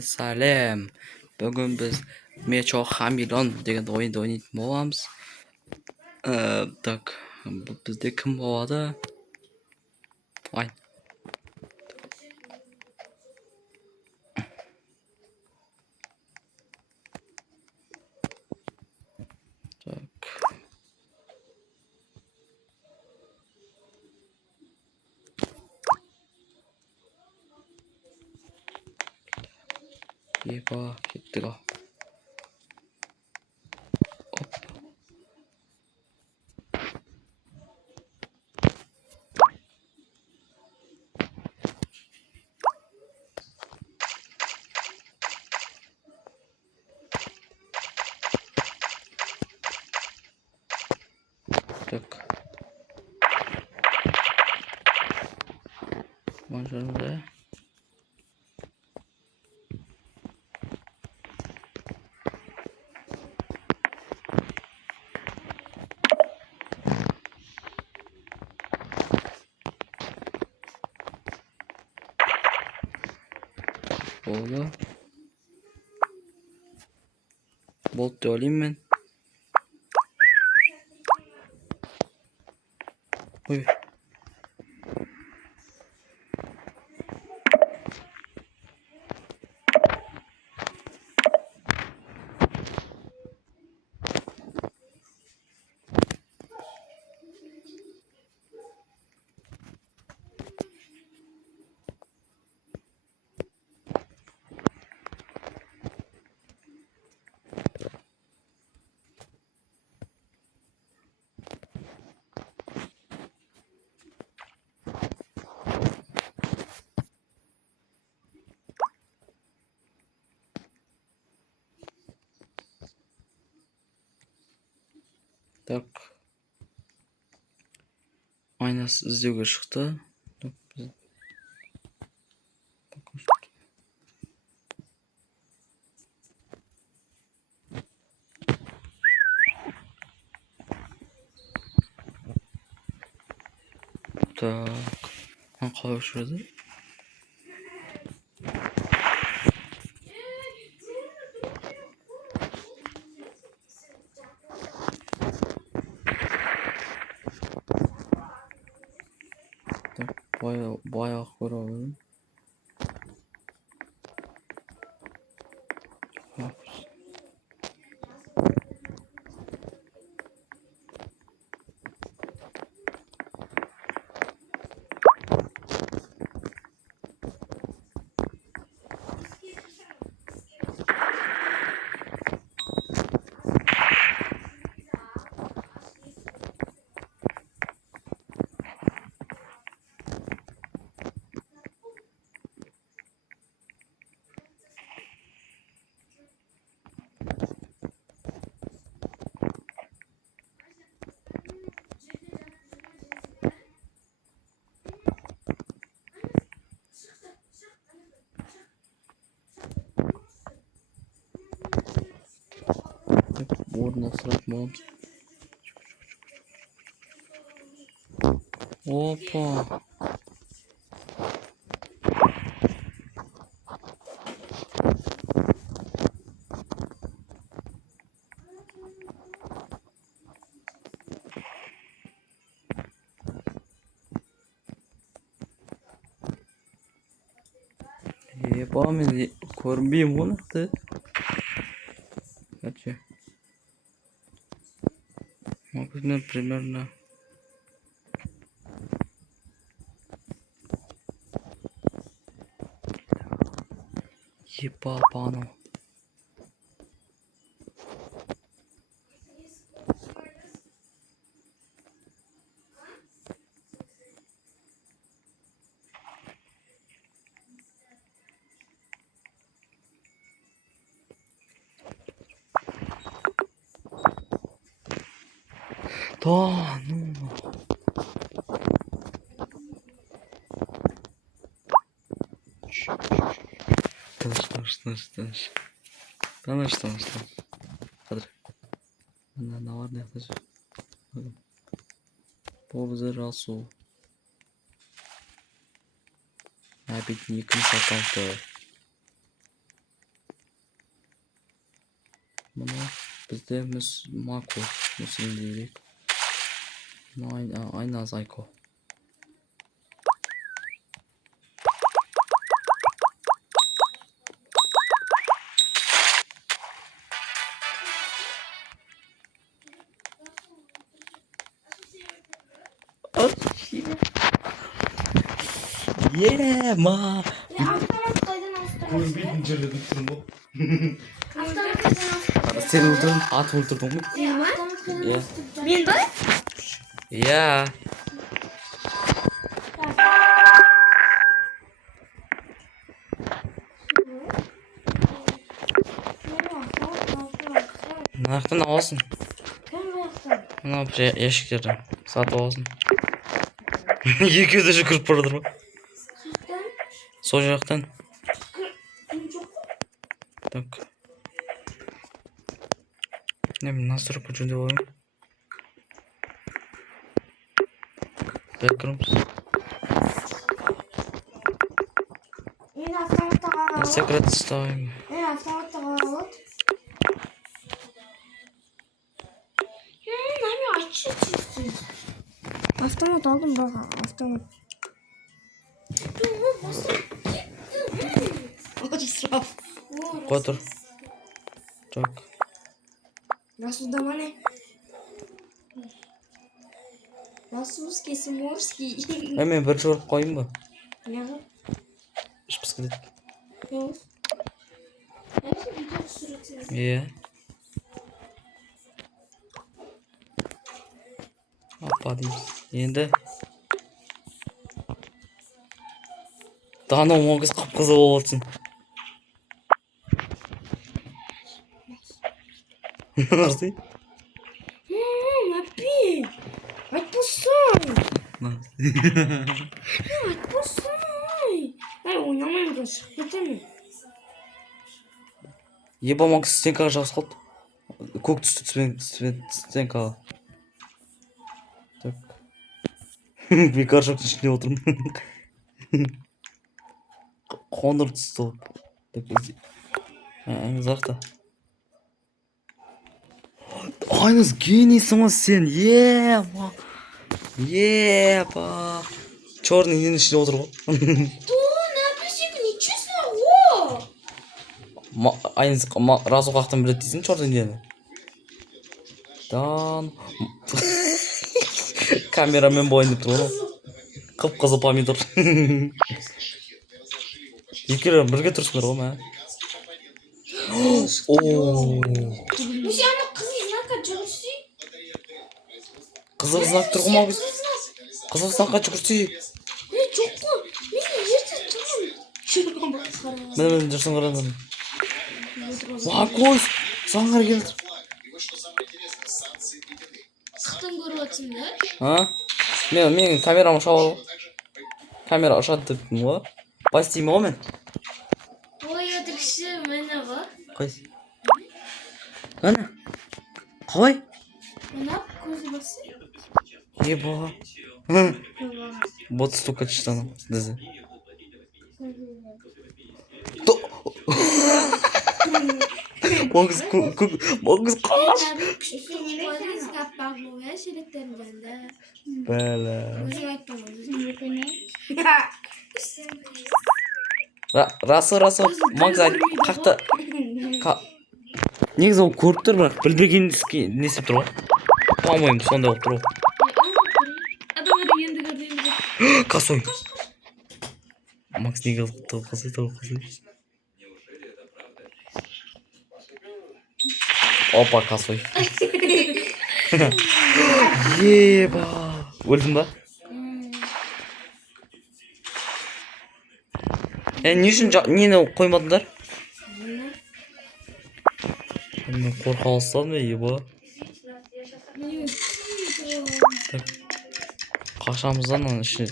Salem. Bugün biz Mecho Hamilton degan o'yinda o'ynayapmiz. Tak, bu bizda kim bo'ladi? Voy. Tak. Yepa, ketdik. Hop. Tak. Možda. Oldu. Bolt da alayım ben. Uy. Tak. Aynası izleyiciye çıktı. Tak. Hangi şurada? Bayağı koyalım. Oradan sıratmam. Hoppa. Помню, корби монахты. Короче. Могу, примерно. Ебапану. Да, ну. Тыныш. Тыныш. Hadi. Ne var ne yapacağız? Bu bize rahatsız ol. Навіть нікому саканто. Мына бізде мако мусин дейік. Айна зайко. ма. Автомат қайдан ауыстырасың? Көрбейтін жерде тұрмын ғой. Автомат қайдан ауыстырасың? Сен өлтірдің, ат өлтірдің ғой. Автомат қайдан Иә. ауыстырасың? Мен ба? Иә. Нақтан аласың. Кім баяқтан? Мына бір ящиктерден сатып аласың. Екеуі де жүгіріп бара жатыр ма? Қайдан? Сол жақтан. Кім жоқ қой? Так. Мен настройка жөндеп алайын. Бэкграунд. Мен автоматта қалады. Секрет ставим. Мен автоматта қалады. Нами açı çizsin. Автомат aldım bak автомат. Қой тұр. Так. Расудама не? Расулский, Симорский. Мен бір жорып қойын ба? Неғып? Ішпіс кетеді. Yok. Hepsi video sürütüyor. Иә. Апа дейміз. Енді. Дана оңыз қып-қызыл болып отырсың. Нарсы? Напи! Отпустай! Отпустай! Ай, ойнамайын да шығып кетемін. Еба Макс стенкаға жабыс қалды. Көк түсті стенкаға. Так. Бекар шоқтың ішінде отырмын. Қондыр түсті ол. Аңыз ақта. Айныз генийсің ғой сен. Еба. Черный ненің ішінде отыр ғой. Напиши, ничего слова! Айныз разу қақтан білет дейсің черный нені. Дан. Камерамен бойын деп тұр ғой. Қып-қызыл помидор. Екеуі бірге тұрсыңдар ғой ма? Ну сен ана қызыл знакқа жүгірсей? Қызыл знак тұр ғой ма біз? Қызыл знакқа жүгірсей. Жоқ қой. Мен ерте тұрмын. Мен жүрсің қарадым. Қой, заңғар келді. Қақтан көріп отырсыңдар? Мен камерамы шауып алып. Камера ұшады дептім ғой. Бай істеймін ғой мен. Ой, өтірікші, мені ба? Қайсы? Қана? Қалай? Мына көзі басы? Еба. Вот столько читаным. Дізі. Моңыз қаш. Бәлі. Расы. Моңыз айт. Қақты. Негізі ол көріп тұр, бірақ білбеген несіп тұр ғой. По-моему, сондай болып тұр ғой. Косой. Макс неге косой. Опа, косой. Еба. Өлдің ба? Не үшін нені қоймадыңдар? Мен қорқа алсам да, еба. Қашамыздан оның ішіне.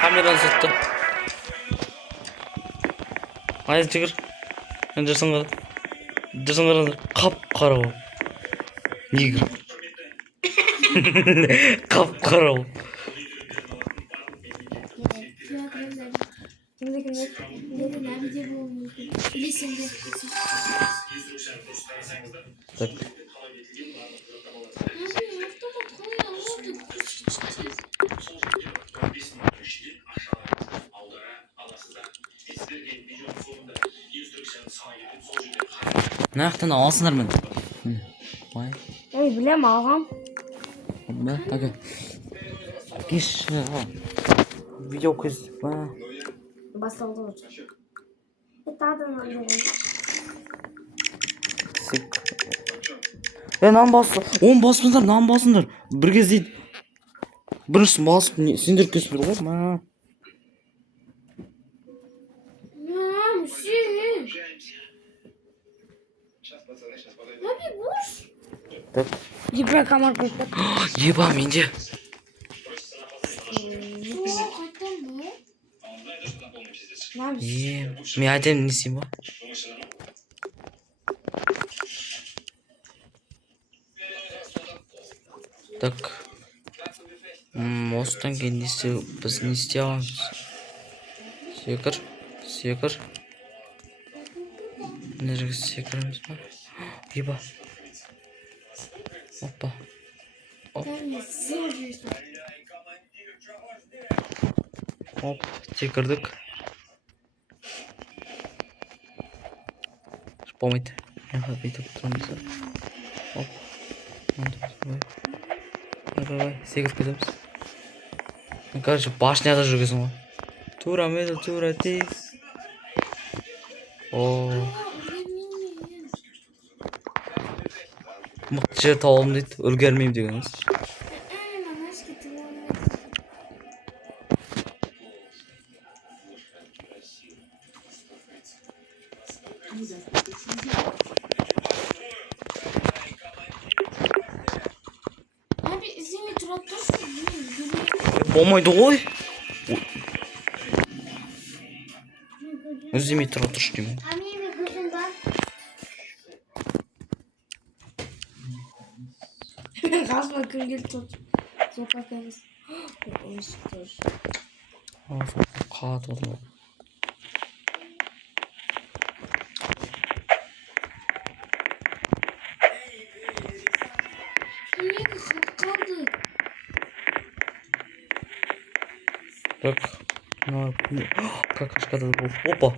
Камераны сүтті. Айыз жүгір. Мен жүрсің ғады. Жасаңдар қап-қара болып. Негр. Қап-қара болып. Так. Нақтан алсындар мен. Ой. Ой, білем алғам. Ба, так. Кеш. Видео көз. Басталды ғой. Тағдан алды. Нан басты. 10 басыңдар, нан басыңдар. Bir кезде біріншісін басып, сендер көсіп ғой. Так. Ебра камар қойды. Еба менде. Мен айтайын не істеймін ба? Так. Осыдан кейін біз не істей аламыз? Секір. Мына жерге секіреміз ба? Еба. Опа. Оп, секірдік. Болмайды. Бүйтіп тұрамыз. Оп. Давай, секіріп кетеміз. Короче, башняда жүргесің ғой. Тура меді, тура тез. Мықты жер тауалым дейді, үлгермеймін дегеніңіз. Болмайды ғой. Үздемей тұра тұршы деймін. Қасыма кім келді тұр. Соқа кәміз. Қалады олар. Так, какашка тут был. Опа!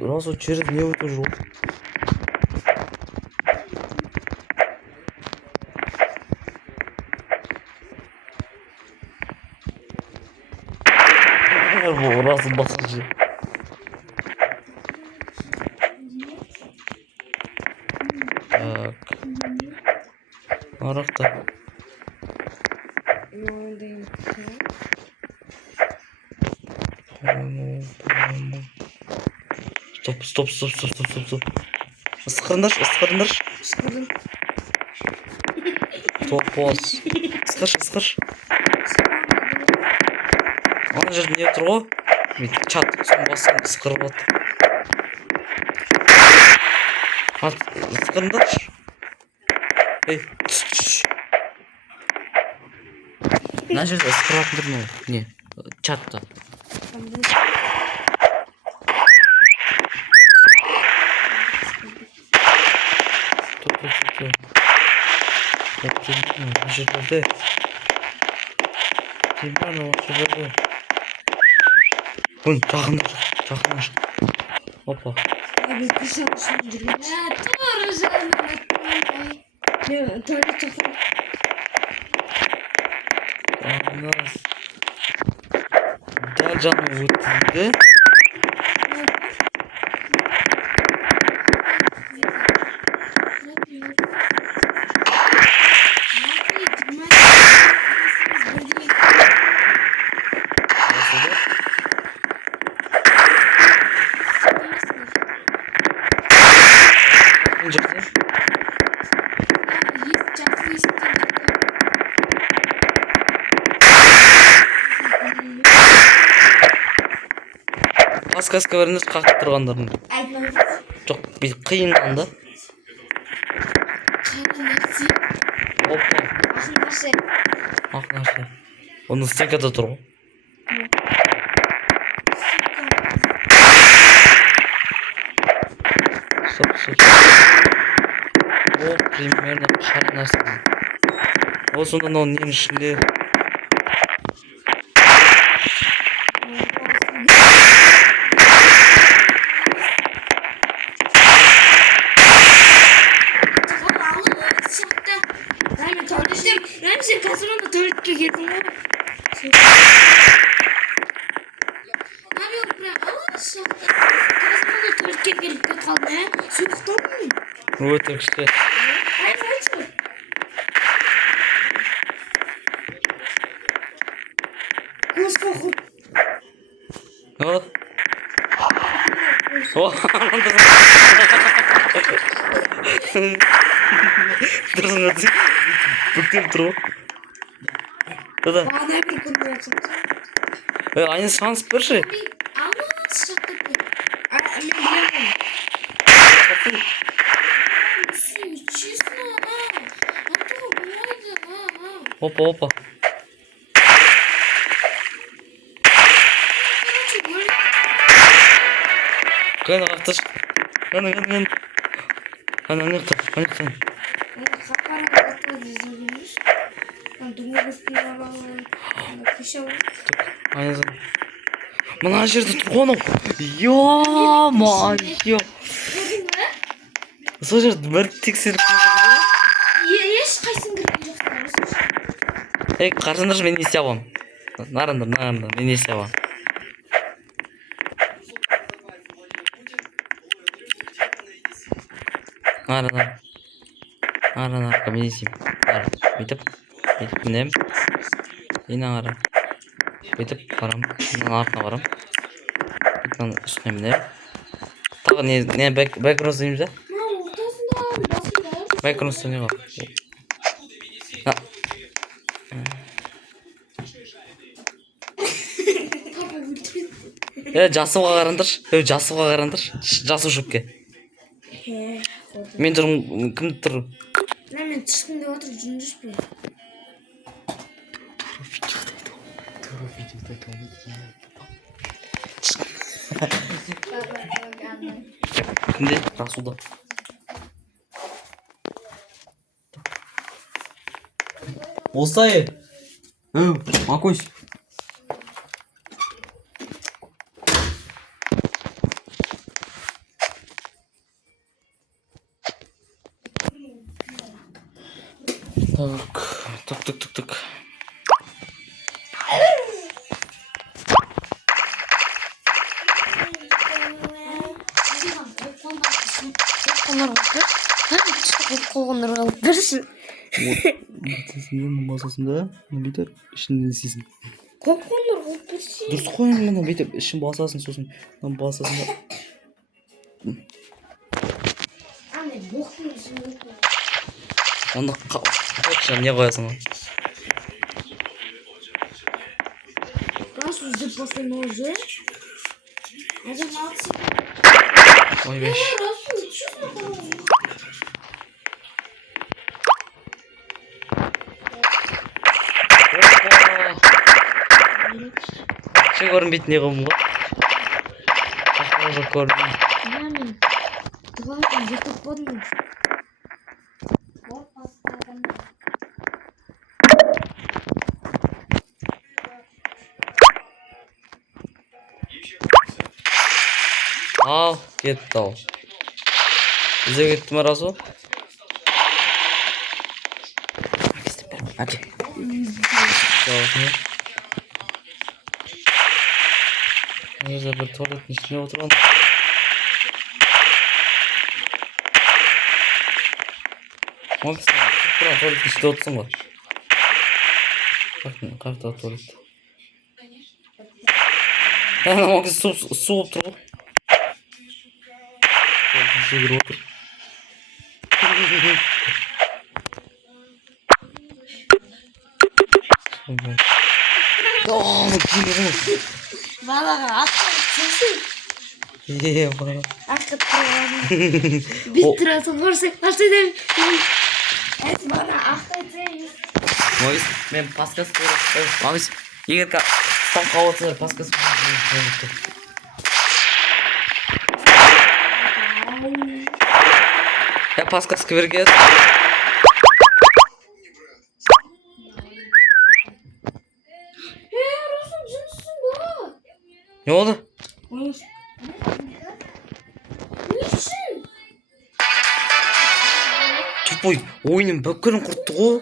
Раз вот через него тоже. Раз басыжы. Так. Арақта. Стоп. Ысқырындаршы. Ысқырдым. Топос. Ысқыршы. Ана жерде не тұр ғой? Чат, соның басын ысқырып отыр. Ысқырындаршы. Ей, түш. Мына жерде ысқыратын тұрмын ғой. Не? Чатта. Жерде. Бұн, жақындар. Опа. Abi kısa жүрген. Тура жанына. Мен туалет жақын. Дәл жаным өтті. есіткен жоқсың? жақсы естіген Подсказка беріңіз қақып тұрғандардың. айтмаңыз. Жоқ, бүйтіп қиыннан да. Қарынақсы. Опа, Ақынақсы. ақ нәрсе. Оның стенкада тұр ғой. Стоп. О, примерно шар нәрсе. О, сонда мынау ненің ішінде? Сен қазір оны туалетке келдің ғой. Туалетке келіп қалды, суықтамын. Өте күшті. Көзқоқыр. Ne oldu? Oh, Dursun hadi. Bıktım dur. Dada. Bana bir konu yapsın. Aynı şans bir şey. Ama şaka. Ben biliyorum. Честно, а то бывает, Hoppa. Kan aftır. Kan. Ana ne yaptı? Aynı. Mana жерде тұрған ау. Ё-моё. Сол жерде бір тексеріп ешқайсың кірген жоқсың. Қарсыңдаршы, мен не істей аламын? Нарындар, мен не істей аламын? Нарындар, мен не істеймін? Бүйтіп мінем. Ең ары. Бүйтіп барам. Мына артына барам. Бүйтіп үстіне мінем. Тағы не бэкграунд дейміз да? Бэкграунд не бар. Жасуға қараңдаршы. Жасу шөпке. Мен тұрмын, кімді тұр? Мен түшкін деп отыр, жүн жүшпей. Кімде? Расуда. Осай. Макусь. Так. Қолғандар қалып бірші. Сенің басасында, бүйтіп ішінен істейсің. Қолғандар қалып бірші. Дұрыс қой, мына бүйтіп ішін басасын, сосын басасында. Андай боқтың ішінде. Онда қақша не қоясың ғой? Раз уже после ножа. Это молодцы. Ой, беш. Че көрінбейді не қылым ғой? Қақпағы көрінбейді. Мамин, давай где-то под нож. Ал, кетті ал. Бізе кетті ме расу? Әке. Жалғыз Өзі бір туалеттің ішіне отырған. Максим, тұрған туалеттің ішінде отырсың ғой. Қартағы туалет. Максим су болып тұр ғой. Туалеттің ішіне кіріп отыр. Балаға ақыл түсінсің. Бала. Ақыл тұрғаны. Біз тұрасың қарсайдан. Бана ақыл түсінсің. Магис, мен паскасы көріп. Магис, егер стан қауатсыздар паскасы көріп. Я паскасы кіберге. Русым жұмысын ба? Не болды? Не үшін? Тупой, ойынын бүкірін құртты ғой.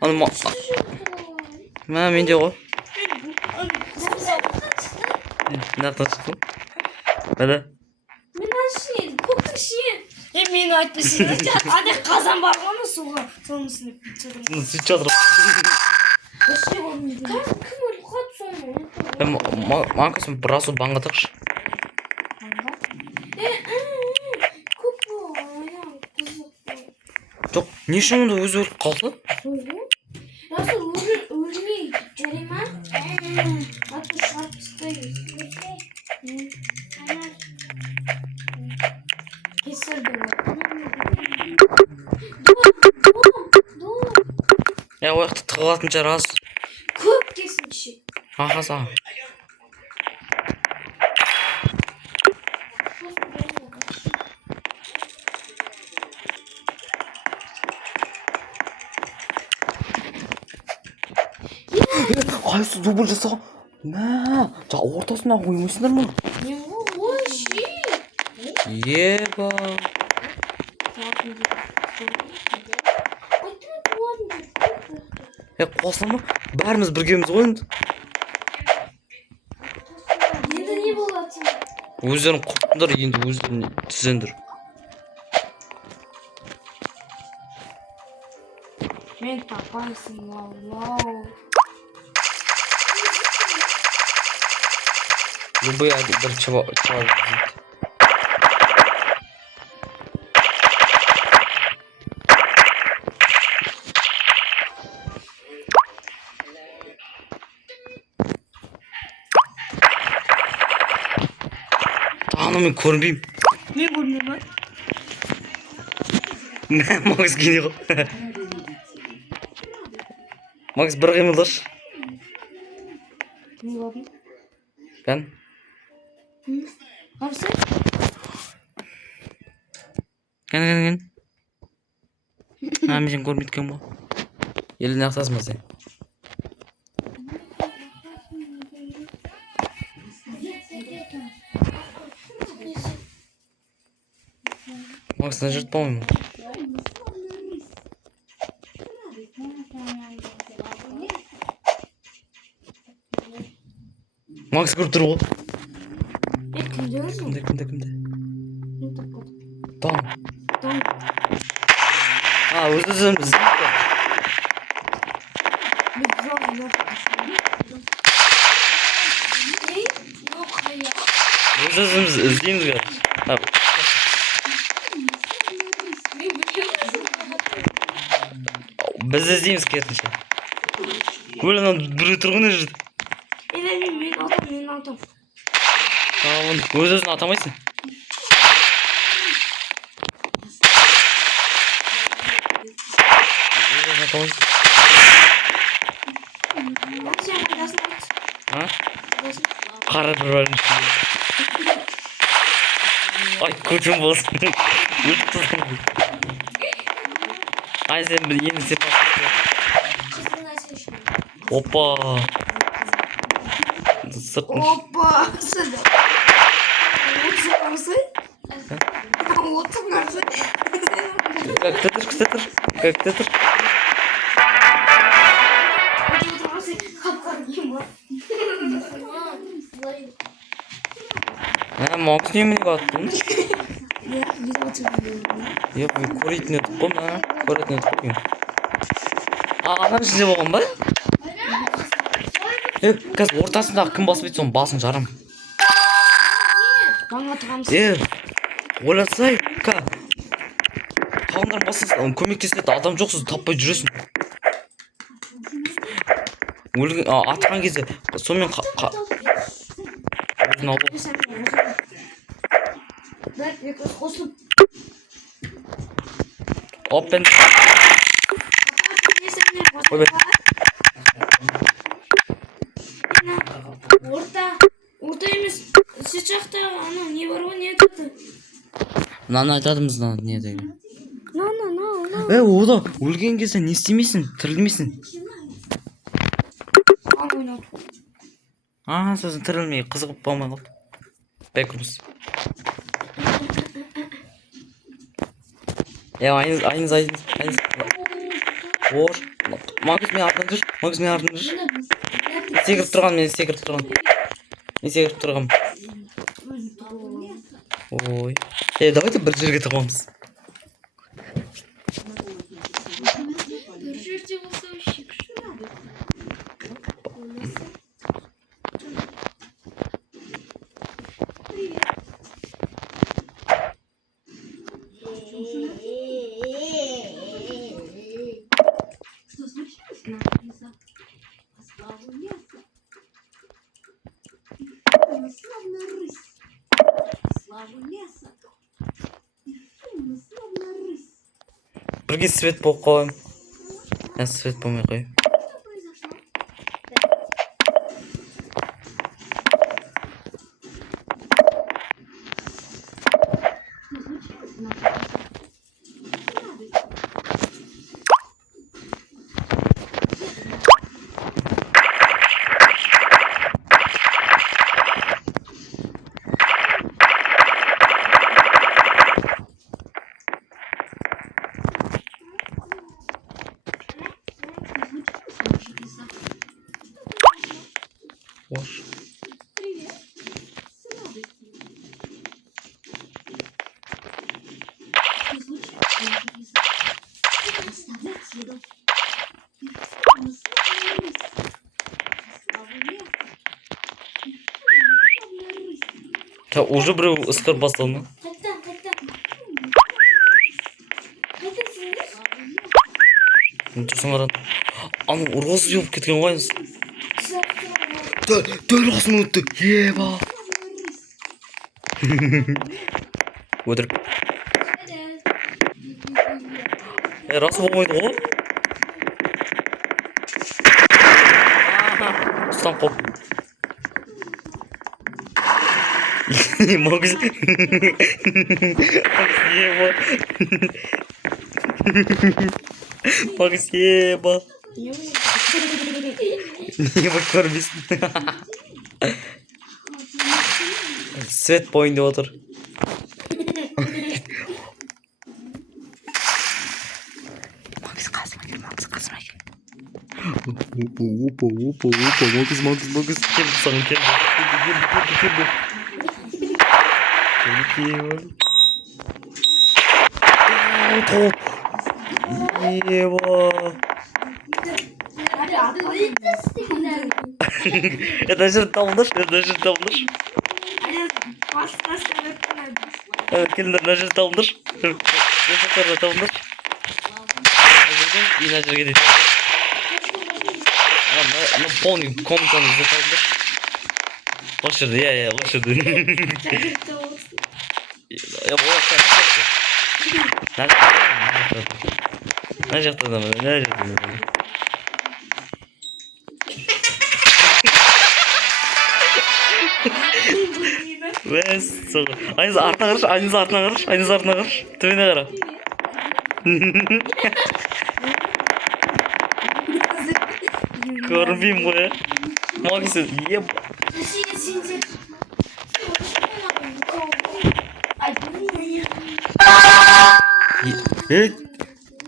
Аны менде ғой. Нақтан шықтым. Бәді? Мен ашын, көктің шиен. Мен айтпайсың. Ада қазан бар ғаны суға. Соның үстіне пиццадан. Сөйтіп жатыр. Кім ұлқат соны? Маған көсім бір асу банға тақшы. Көп бол, қызық. Жоқ, не үшін онда өзі өліп қалды? Расыл өлмей жүре ма? Атты шығарып тастаймыз. Кесірді. Ояқты тығылатынша рас. Көп кесінші. Аха саған. Қайсы дубль жасаған? Мә, ортасына қоймайсыңдар ма? Не ой, ши. Еба. Қосылма ма? Бәріміз біргеміз ғой енді. Енді не болатын? Өздерін құрттыңдар, енді өздерін түзендір. Мен тапайсың, вау. Любые бір чувак дейді. Тағына мен көрінбеймін. Мен көрмеймін. Магис кейде ғой. Магис бір қимылдашы. Не болдың? Бән? Қарсы? Кен. Мен сен көрмейткен ба? Еліне ақтасың ба сен? Магисына жыртпауым. Магис көріп тұр ғой. Кімде өзің? Кімде? Мен тапқадым. Там. Там. Өзіміз. Біз жоқ. Жоқ, қая. Өзіміз іздейміз ғой. Біз іздейміз керісінше. Өлі біреу тұрғыны жүрді. Мен атам. Өз-өзін атамайсың. Өз-өзін атамайсың. Сен қайдасын айт. Қара бір бәрін ішінде. Ай, көтім болсын. Өліп тұрған. Ай, сен енді сен басын. Опа. Сыртын. Опа, сюда. Отцы. Как ты тұр? Магис неменеге аттың? Көретін едік қой, көретін едік қой. Анам ішінде болған ба? Қазір ортасындағы кім басып еді, соның басын жарам. Баңға тұғамыз. Ойлатсай, қалғандар басын көмектеседі адам жоқсыз таппай жүресің. Өлген атқан кезде сонымен өзін алып. Опен. Ойбай. Орта емес. Сіз жақта ана не бар ғой, не айтады? Мынаны айтадымыз не деген. На. Ода өлген кезде не істемейсің? Тірілмейсің. Сосын тірілмей қызығып болмай қалды. Бәкірміз. Айныз. Ош. Магыз мен артын жүр. Секіріп тұрған. Ой. Давайте бір жерге тұрғанбыз. Бір жерде болса шекші. Бірге свет болып қойым. Я свет болмай қойым. Ош. Уже біреу ысқыр басталды. Тұрсың арады. Аны ұрғызып жауып кеткен ғой. Дөл қасым өтті. Еба. Өтірік. Расы болмайды ғой. Ұстан қоп. Магыз. Еба. Магыз еба. Еба көрмесін. Свет бойында отыр. Магыз қасыма кел. Опа, Магыз. Келді саған, келді. Еба. Это же табылдыр. Келіндер, мына жерде табылдыр. И мына жерге дейді. Полный комнатаны табылдыр. Осы жерде, осы жерде. Мына жақта да. Айныз артына қараш. Төбене қара. Көрінбеймін ғой, Магыз, еб.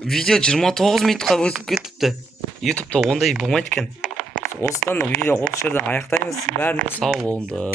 Видео 29 минутқа өтіп кетіпті. Ютубта ондай болмайды екен. Осыдан видео осы жерден аяқтаймыз. Бәріне сау болыңдар.